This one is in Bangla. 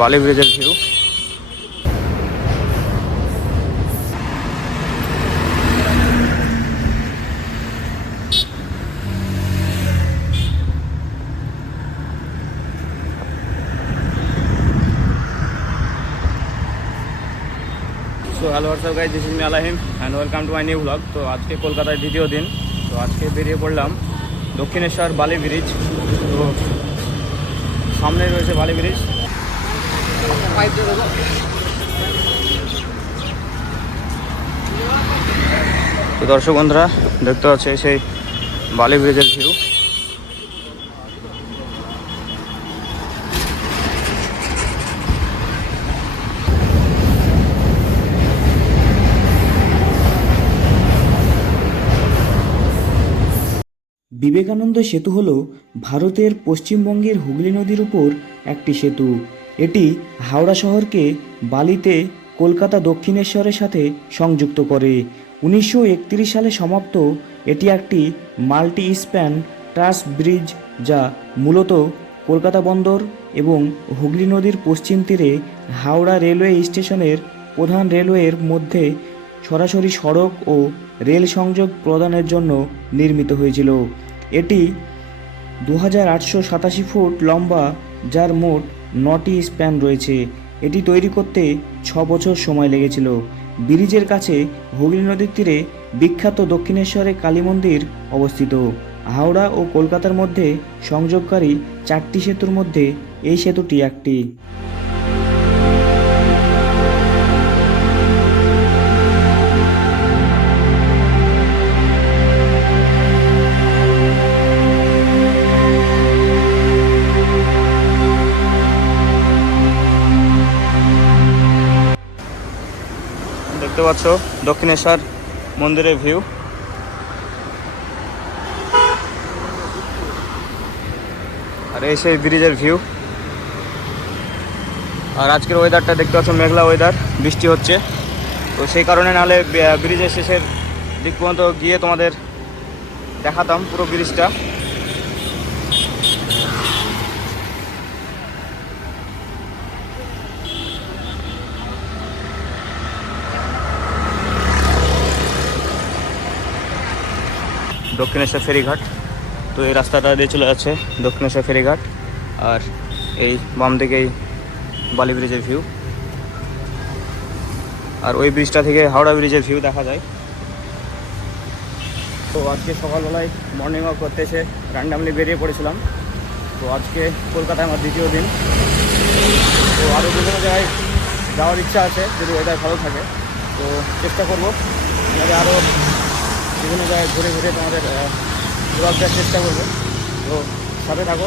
বালি ব্রিজের view. So hello what's up guys, this is me আলাহিম and welcome to my new blog. তো আজকে কলকাতায় দ্বিতীয় দিন। তো আজকে বেরিয়ে পড়লাম দক্ষিণেশ্বর বালি ব্রিজ। তো সামনে রয়েছে বালি ব্রিজ। তো দর্শক বন্ধুরা দেখতে পাচ্ছে সেই বালি ব্রিজের ভিউ। বিবেকানন্দ সেতু হল ভারতের পশ্চিমবঙ্গের হুগলি নদীর উপর একটি সেতু। এটি হাওড়া শহরকে বালিতে কলকাতা দক্ষিণেশ্বরের সাথে সংযুক্ত করে। 1931 সালে সমাপ্ত এটি একটি মাল্টি স্প্যান ট্রাস ব্রিজ, যা মূলত কলকাতা বন্দর এবং হুগলি নদীর পশ্চিম তীরে হাওড়া রেলওয়ে স্টেশনের প্রধান রেলওয়ের মধ্যে সরাসরি সড়ক ও রেল সংযোগ প্রদানের জন্য নির্মিত হয়েছিল। এটি 2887 ফুট লম্বা, যার মোট 9টি স্প্যান রয়েছে। এটি তৈরি করতে 6 বছর সময় লেগেছিল। ব্রিজের কাছে হুগলি নদীর তীরে বিখ্যাত দক্ষিণেশ্বরে কালী মন্দির অবস্থিত। হাওড়া ও কলকাতার মধ্যে সংযোগকারী 4টি সেতুর মধ্যে এই সেতুটি একটি। দেখতে পাচ্ছ দক্ষিণেশ্বর মন্দিরের ভিউ। আর এই সেই ব্রিজের ভিউ। আর আজকের ওয়েদারটা দেখতে পাচ্ছ মেঘলা ওয়েদার, বৃষ্টি হচ্ছে। তো সেই কারণে নাহলে ব্রিজের শেষের দিক পর্যন্ত গিয়ে তোমাদের দেখাতাম পুরো ব্রিজটা। দক্ষিণেশ্বর ফেরিঘাট। তো এই রাস্তাটা দিয়ে চলে যাচ্ছে দক্ষিণেশ্বর ফেরিঘাট। আর এই বাম দিকেই বালি ব্রিজের ভিউ। আর ওই ব্রিজটা থেকে হাওড়া ব্রিজের ভিউ দেখা যায়। তো আজকে সকালবেলায় মর্নিং ওয়াক করতে এসে র্যান্ডামলি বেরিয়ে পড়েছিলাম। তো আজকে কলকাতায় আমার দ্বিতীয় দিন। তো আরও বিভিন্ন জায়গায় যাওয়ার ইচ্ছা আছে যদি ওয়েদার ভালো থাকে। তো চেষ্টা করবো আমাদের আরও বিভিন্ন জায়গায় ঘুরে ঘুরে তোমাদের ব্লগ দেওয়ার চেষ্টা করবো। তো সাথে থাকো।